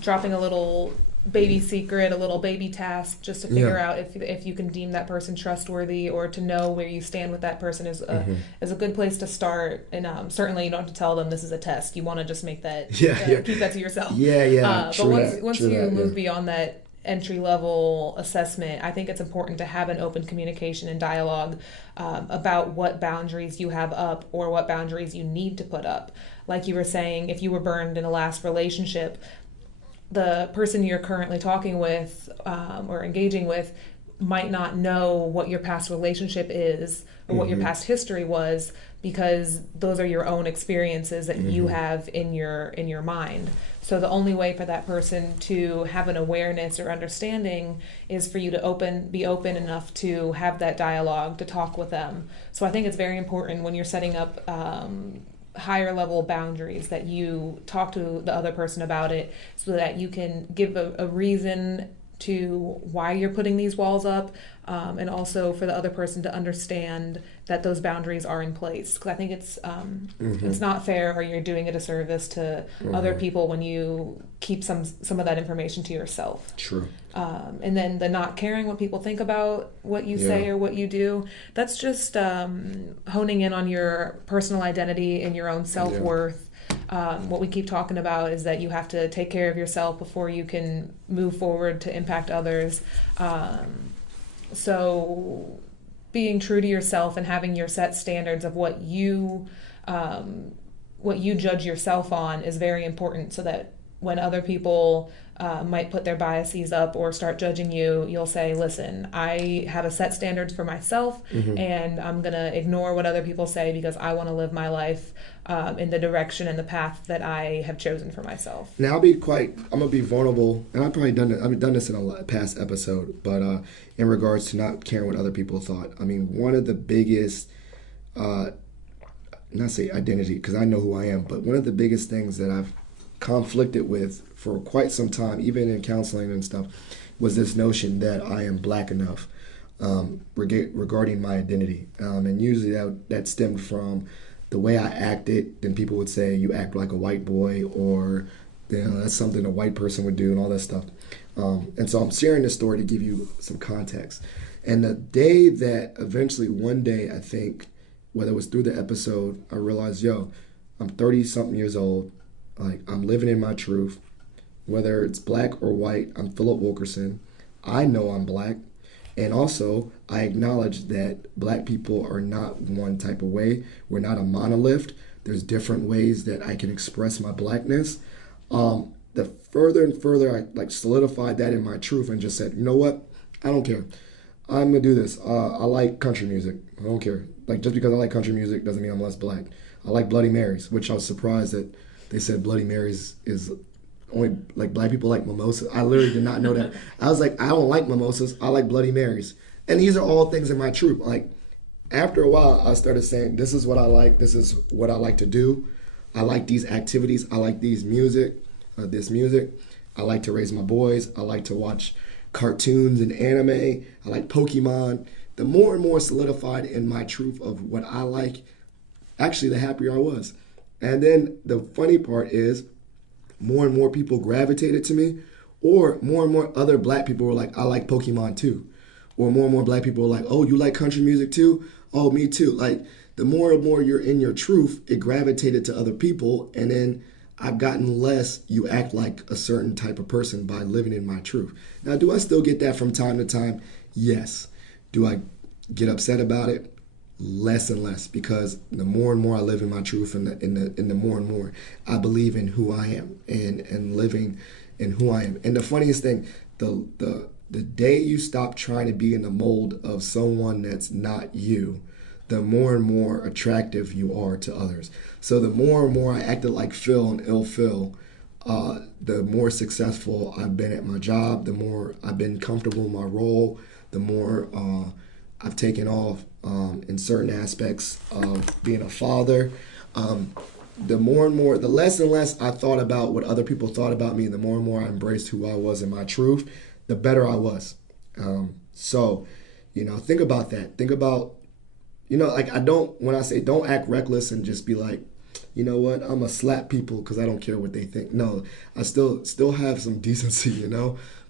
dropping a little baby secret, a little baby task, just to figure out if you can deem that person trustworthy, or to know where you stand with that person is a good place to start. And certainly you don't have to tell them this is a test. You want to just make that keep that to yourself. But once you move beyond that entry level assessment, I think it's important to have an open communication and dialogue about what boundaries you have up or what boundaries you need to put up. Like you were saying, if you were burned in a last relationship, the person you're currently talking with or engaging with might not know what your past relationship is or what your past history was, because those are your own experiences that you have in your mind. So the only way for that person to have an awareness or understanding is for you to be open enough to have that dialogue, to talk with them. So I think it's very important when you're setting up higher level boundaries that you talk to the other person about it, so that you can give a reason to why you're putting these walls up, and also for the other person to understand that those boundaries are in place. Because I think it's not fair, or you're doing a disservice to other people when you keep some of that information to yourself. True. And then the not caring what people think about what you say or what you do, that's just honing in on your personal identity and your own self-worth. What we keep talking about is that you have to take care of yourself before you can move forward to impact others. So being true to yourself and having your set standards of what you judge yourself on is very important, so that when other people might put their biases up or start judging you, you'll say, listen, I have a set standards for myself, and I'm going to ignore what other people say because I want to live my life in the direction and the path that I have chosen for myself. Now, I'm going to be vulnerable, and I've done this in a past episode, but in regards to not caring what other people thought. I mean, one of the biggest, not say identity, because I know who I am, but one of the biggest things that I've conflicted with for quite some time, even in counseling and stuff, was this notion that I am black enough. regarding my identity. And usually that stemmed from the way I acted. Then people would say, you act like a white boy, or that's something a white person would do, and all that stuff. And so I'm sharing this story to give you some context. And the day that eventually, one day, I think, whether it was through the episode, I realized, I'm 30 something years old. Like, I'm living in my truth. Whether it's black or white, I'm Philip Wilkerson. I know I'm black. And also, I acknowledge that black people are not one type of way. We're not a monolith. There's different ways that I can express my blackness. The further and further I solidified that in my truth and just said, you know what? I don't care. I'm gonna do this. I like country music. I don't care. Just because I like country music doesn't mean I'm less black. I like Bloody Marys, which I was surprised that they said Bloody Marys is only black people like mimosas. I literally did not know that. I was like, I don't like mimosas. I like Bloody Marys, and these are all things in my truth. After a while, I started saying, this is what I like. This is what I like to do. I like these activities. I like this music. I like to raise my boys. I like to watch cartoons and anime. I like Pokemon. The more and more solidified in my truth of what I like, actually, the happier I was. And then the funny part is, more and more people gravitated to me, or more and more other black people were like, I like Pokemon too. Or more and more black people were like, oh, you like country music too? Oh, me too. The more and more you're in your truth, it gravitated to other people. And then I've gotten less, you act like a certain type of person by living in my truth. Now, do I still get that from time to time? Yes. Do I get upset about it? Less and less, because the more and more I live in my truth, and the more and more I believe in who I am and living in who I am. And the funniest thing, the day you stop trying to be in the mold of someone that's not you, the more and more attractive you are to others. So the more and more I acted like Phil and ill Phil, the more successful I've been at my job, the more I've been comfortable in my role, the more I've taken off in certain aspects of being a father. The more and more, the less and less I thought about what other people thought about me, the more and more I embraced who I was in my truth, the better I was. So, think about that. Think about, when I say don't act reckless and just be like, you know what, I'm going to slap people because I don't care what they think. No, I still have some decency,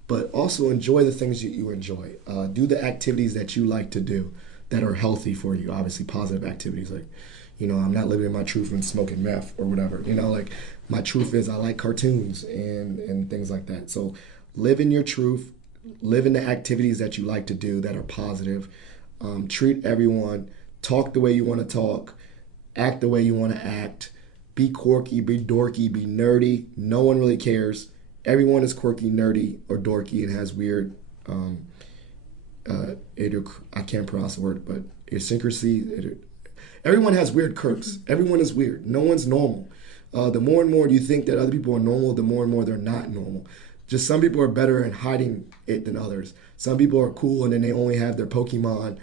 but also enjoy the things that you enjoy. Do the activities that you like to do that are healthy for you. Obviously, positive activities I'm not living in my truth and smoking meth or whatever. My truth is I like cartoons and things like that. So live in your truth. Live in the activities that you like to do that are positive. Treat everyone. Talk the way you want to talk. Act the way you want to act. Be quirky, be dorky, be nerdy. No one really cares. Everyone is quirky, nerdy, or dorky and has weird, I can't pronounce the word, but idiosyncrasy. Everyone has weird quirks. Everyone is weird. No one's normal. The more and more you think that other people are normal, the more and more they're not normal. Just some people are better at hiding it than others. Some people are cool and then they only have their Pokemon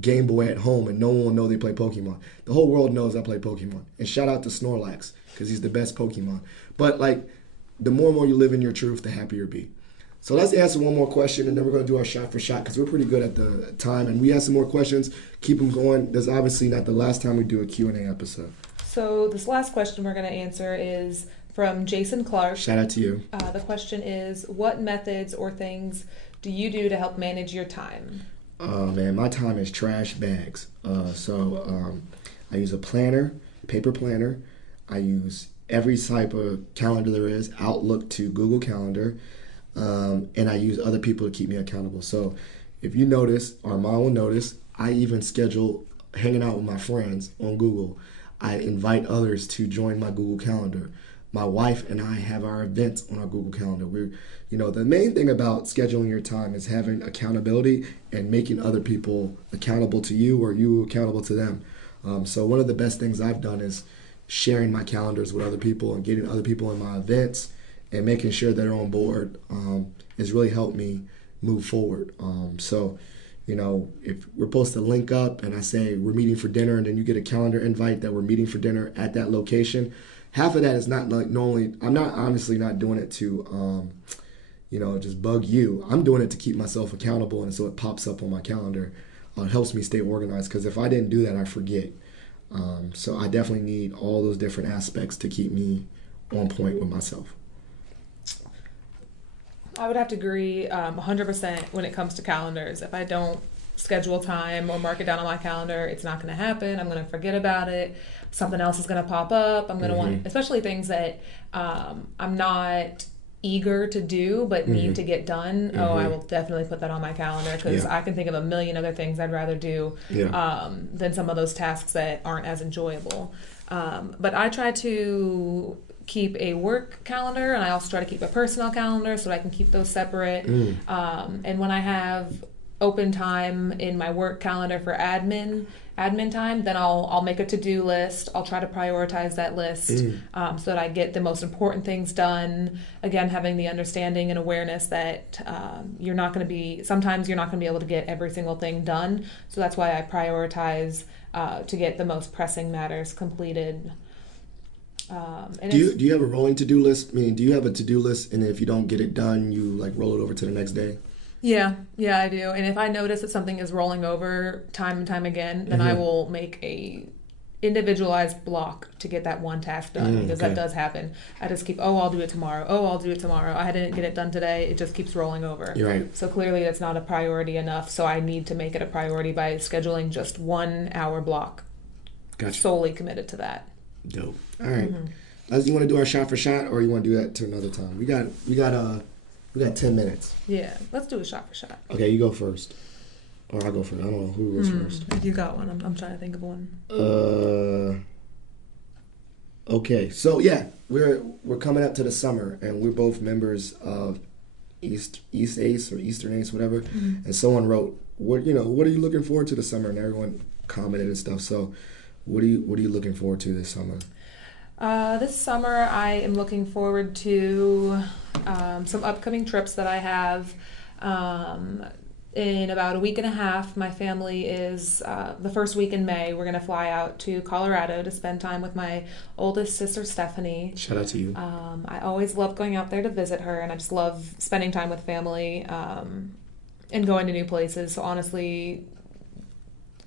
Game Boy at home and no one will know they play Pokemon. The whole world knows I play Pokemon. And shout out to Snorlax because he's the best Pokemon. But the more and more you live in your truth, the happier you'll be. So let's answer one more question, and then we're going to do our shot for shot because we're pretty good at the time. And we have some more questions. Keep them going. That's obviously not the last time we do a Q&A episode. So this last question we're going to answer is from Jason Clark. Shout out to you. The question is, what methods or things do you do to help manage your time? Man, my time is trash bags. I use a planner, paper planner. I use every type of calendar there is, Outlook to Google Calendar. And I use other people to keep me accountable. So if you notice, or mom will notice, I even schedule hanging out with my friends on Google. I invite others to join my Google Calendar. My wife and I have our events on our Google Calendar. The main thing about scheduling your time is having accountability and making other people accountable to you or you accountable to them. So one of the best things I've done is sharing my calendars with other people and getting other people in my events and making sure they're on board has really helped me move forward. If we're supposed to link up and I say we're meeting for dinner and then you get a calendar invite that we're meeting for dinner at that location, half of that is not normally, I'm not honestly not doing it to, just bug you. I'm doing it to keep myself accountable, and so it pops up on my calendar. It helps me stay organized because if I didn't do that, I forget. So I definitely need all those different aspects to keep me on point with myself. I would have to agree 100% when it comes to calendars. If I don't schedule time or mark it down on my calendar, it's not going to happen. I'm going to forget about it. Something else is going to pop up. I'm going to want, especially things that I'm not eager to do but need to get done. Oh, I will definitely put that on my calendar because I can think of a million other things I'd rather do than some of those tasks that aren't as enjoyable. But I try to keep a work calendar, and I also try to keep a personal calendar so I can keep those separate. And when I have open time in my work calendar for admin time, then I'll make a to-do list. I'll try to prioritize that list so that I get the most important things done. Again, having the understanding and awareness that sometimes you're not going to be able to get every single thing done. So that's why I prioritize to get the most pressing matters completed. Do you have a rolling to-do list? I mean, do you have a to-do list, and if you don't get it done, you like roll it over to the next day? Yeah, I do. And if I notice that something is rolling over time and time again, then I will make a individualized block to get that one task done because that does happen. I just keep, I'll do it tomorrow. I'll do it tomorrow. I didn't get it done today. It just keeps rolling over. You're right. So clearly that's not a priority enough. So I need to make it a priority by scheduling just 1 hour block. Gotcha. Solely committed to that. Dope. All right. You want to do our shot for shot, or you want to do that to another time? We got 10 minutes. Yeah, let's do a shot for shot. Okay, you go first, or I'll go first. I don't know who goes first. You got one. I'm trying to think of one. Okay, so yeah, we're coming up to the summer, and we're both members of East Ace or Eastern Ace, whatever. And someone wrote, what are you looking forward to this summer? And everyone commented and stuff. So, what are you looking forward to this summer? This summer, I am looking forward to some upcoming trips that I have. In about a week and a half, my family is, the first week in May, we're going to fly out to Colorado to spend time with my oldest sister, Stephanie. Shout out to you. I always love going out there to visit her, and I just love spending time with family and going to new places. So honestly,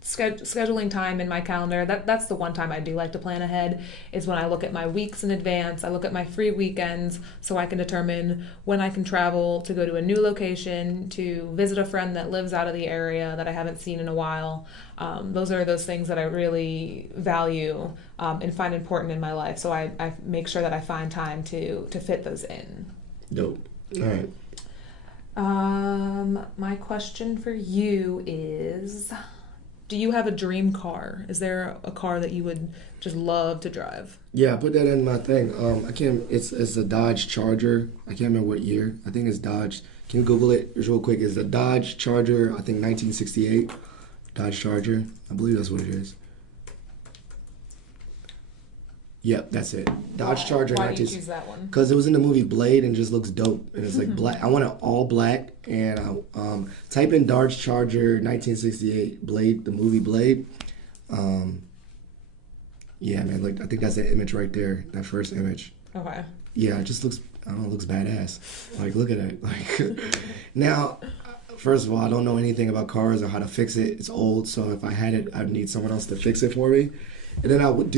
scheduling time in my calendar, that's the one time I do like to plan ahead, is when I look at my weeks in advance. I look at my free weekends so I can determine when I can travel to go to a new location, to visit a friend that lives out of the area that I haven't seen in a while. Those are those things that I really value and find important in my life, so I make sure that I find time to fit those in. Dope. All right. My question for you is, do you have a dream car? Is there a car that you would just love to drive? Yeah, I put that in my thing. It's a Dodge Charger. I can't remember what year. I think it's Dodge. Can you Google it just real quick? It's a Dodge Charger, I think 1968. Dodge Charger. I believe that's what it is. Yep, that's it. Dodge Charger. Why did you choose that one? Because it was in the movie Blade and just looks dope. And it's like black. I want it all black. And I type in Dodge Charger 1968 Blade, the movie Blade. Yeah, man. Like I think that's the image right there. That first image. Okay. Yeah, it just looks. I don't know. It looks badass. Like look at it. Like now. First of all, I don't know anything about cars or how to fix it. It's old, so if I had it, I'd need someone else to fix it for me. And then it would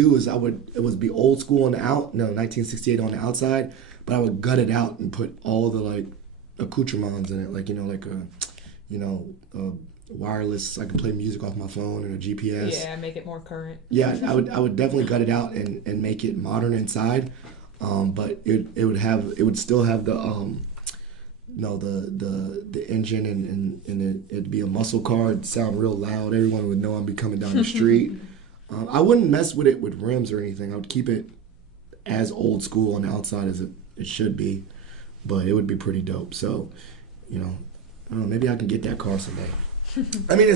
be old school on the 1968 on the outside, but I would gut it out and put all the like accoutrements in it, like wireless. I can play music off my phone and a GPS. Yeah, make it more current. Yeah, I would definitely gut it out and make it modern inside, but it would still have the the engine and it'd be a muscle car. It'd sound real loud. Everyone would know I'd be coming down the street. I wouldn't mess with it with rims or anything. I would keep it as old school on the outside as it should be, but it would be pretty dope. So, I don't know, maybe I can get that car someday. I mean,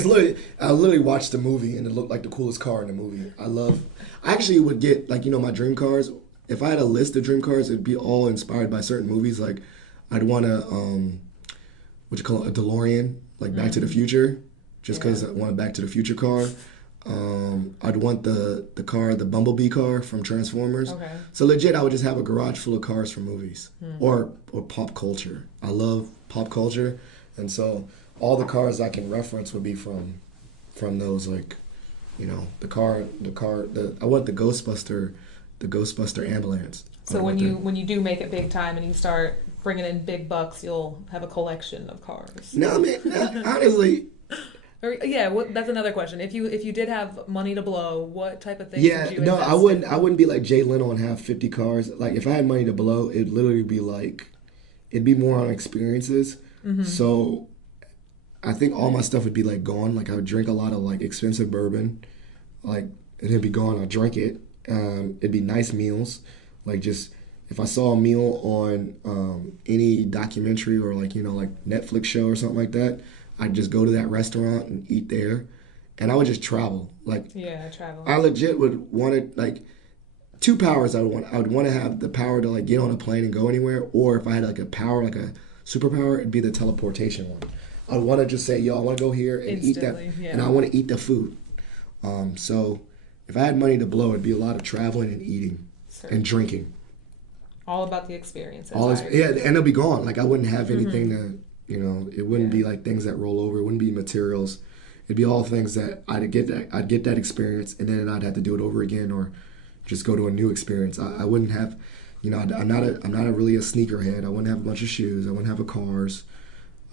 I literally watched the movie and it looked like the coolest car in the movie. I actually would get my dream cars. If I had a list of dream cars, it'd be all inspired by certain movies. Like I'd want a a DeLorean, like Back to the Future, just because I want a Back to the Future car. I'd want the car, the Bumblebee car from Transformers. Okay. So legit, I would just have a garage full of cars from movies or pop culture. I love pop culture, and so all the cars I can reference would be from those, like, I want the Ghostbuster ambulance. So when you do make it big time and you start bringing in big bucks, you'll have a collection of cars. No, I mean, no, honestly. Or, yeah, that's another question. If you did have money to blow, what type of things Yeah, would you no, invest I wouldn't. in? I wouldn't be like Jay Leno and have 50 cars. Like, if I had money to blow, it'd literally be like, it'd be more on experiences. So I think all my stuff would be like gone. Like, I would drink a lot of like expensive bourbon, like, and it'd be gone. I'd drink it. It'd be nice meals, like, just if I saw a meal on any documentary or like like Netflix show or something like that, I'd just go to that restaurant and eat there, and I would just travel. Like, Yeah, travel. I legit would want it, like, two powers I would want. I would want to have the power to like get on a plane and go anywhere, or if I had like a power, like a superpower, it'd be the teleportation one. I would want to just say, yo, I want to go here and Instantly, eat that, yeah. and I want to eat the food. So if I had money to blow, it'd be a lot of traveling and eating and drinking. All about the experiences. All this, I yeah, agree. and it'll be gone. Like, I wouldn't have anything to, it wouldn't be like things that roll over. It wouldn't be materials. It'd be all things that I'd get that experience, and then I'd have to do it over again or just go to a new experience. I wouldn't have, I'm not a really a sneakerhead. I wouldn't have a bunch of shoes. I wouldn't have a cars.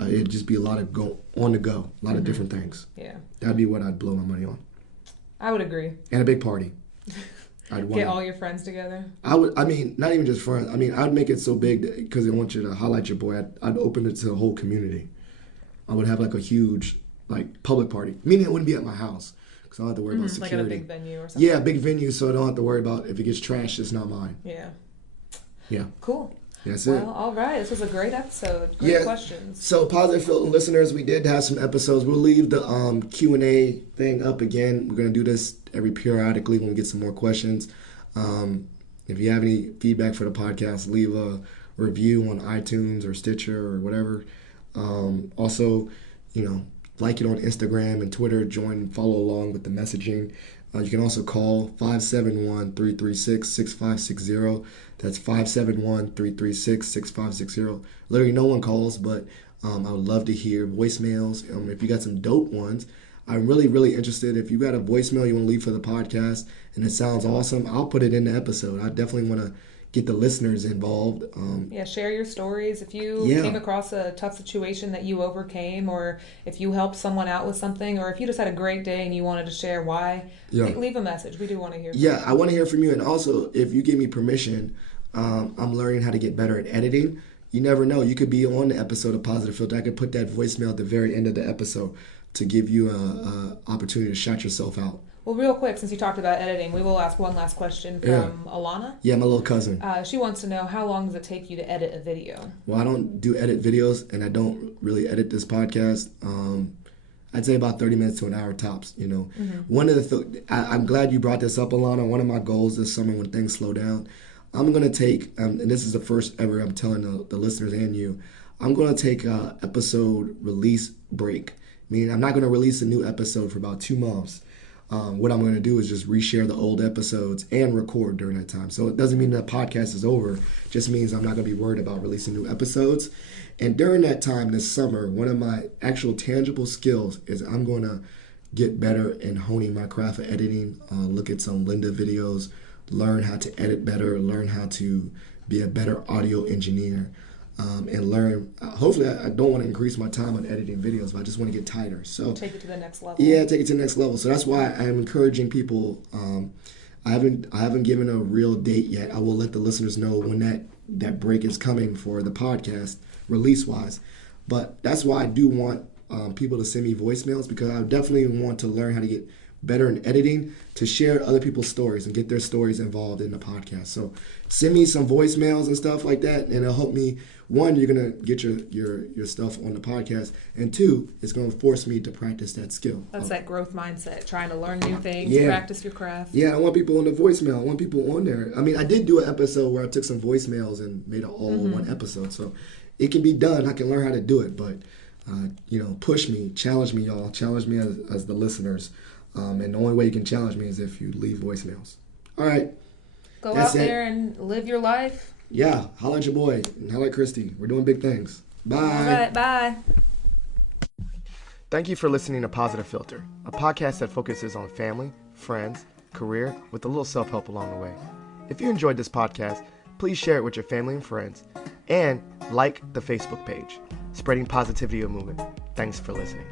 It'd just be a lot of on the go, a lot of different things. Yeah. That'd be what I'd blow my money on, I would agree. and a big party. I'd Get all your friends together. I mean, not even just friends. I mean, I'd make it so big because I want you to highlight your boy. I'd open it to the whole community. I would have like a huge, like, public party. Meaning it wouldn't be at my house because I don't have to worry about security. Like at a big venue or something. Yeah, big venue, so I don't have to worry about if it gets trashed. It's not mine. Yeah. Yeah. Cool. That's Well, it. all right. This was a great episode. Great questions. So, Positive Philter listeners, we did have some episodes. We'll leave the Q&A thing up again. We're going to do this periodically when we get some more questions. If you have any feedback for the podcast, leave a review on iTunes or Stitcher or whatever. Also, like it on Instagram and Twitter. Follow along with the messaging. You can also call 571-336-6560. That's 571-336-6560. Literally no one calls, but I would love to hear voicemails. If you got some dope ones, I'm really, really interested. If you got a voicemail you want to leave for the podcast and it sounds awesome, I'll put it in the episode. I definitely want to get the listeners involved. Share your stories. If you came across a tough situation that you overcame, or if you helped someone out with something, or if you just had a great day and you wanted to share why, leave a message. We do want to hear from you. I want to hear from you. And also, if you give me permission, I'm learning how to get better at editing. You never know. You could be on the episode of Positive Philter. I could put that voicemail at the very end of the episode to give you an opportunity to shout yourself out. Well, real quick, since you talked about editing, we will ask one last question from Alana. Yeah, my little cousin. She wants to know, how long does it take you to edit a video? Well, I don't do edit videos, and I don't really edit this podcast. I'd say about 30 minutes to an hour tops, One of the I'm glad you brought this up, Alana. One of my goals this summer when things slow down, I'm going to take, and this is the first ever I'm telling the listeners and you, I'm going to take a episode release break. Meaning I'm not going to release a new episode for about 2 months. What I'm going to do is just reshare the old episodes and record during that time. So it doesn't mean the podcast is over. It just means I'm not going to be worried about releasing new episodes. And during that time this summer, one of my actual tangible skills is I'm going to get better in honing my craft of editing, look at some Linda videos, learn how to edit better, learn how to be a better audio engineer. And learn. Hopefully, I don't want to increase my time on editing videos, but I just want to get tighter. So take it to the next level. Yeah, take it to the next level. So that's why I am encouraging people. I haven't given a real date yet. I will let the listeners know when that break is coming for the podcast release wise. But that's why I do want people to send me voicemails, because I definitely want to learn how to get better in editing to share other people's stories and get their stories involved in the podcast. So send me some voicemails and stuff like that, and it'll help me. One, you're gonna get your stuff on the podcast, and two, it's gonna force me to practice that skill. That's that growth mindset, trying to learn new things, practice your craft. Yeah, I want people on the voicemail. I want people on there. I mean, I did do an episode where I took some voicemails and made it all one episode, so it can be done. I can learn how to do it, but push me, challenge me, y'all, challenge me as the listeners. And the only way you can challenge me is if you leave voicemails. All right. Go That's out it. there and live your life. Yeah. Holla at your boy. And holla at Christy. We're doing big things. Bye. All right. Bye. Thank you for listening to Positive Philter, a podcast that focuses on family, friends, career, with a little self-help along the way. If you enjoyed this podcast, please share it with your family and friends, and like the Facebook page, Spreading Positivity of Movement. Thanks for listening.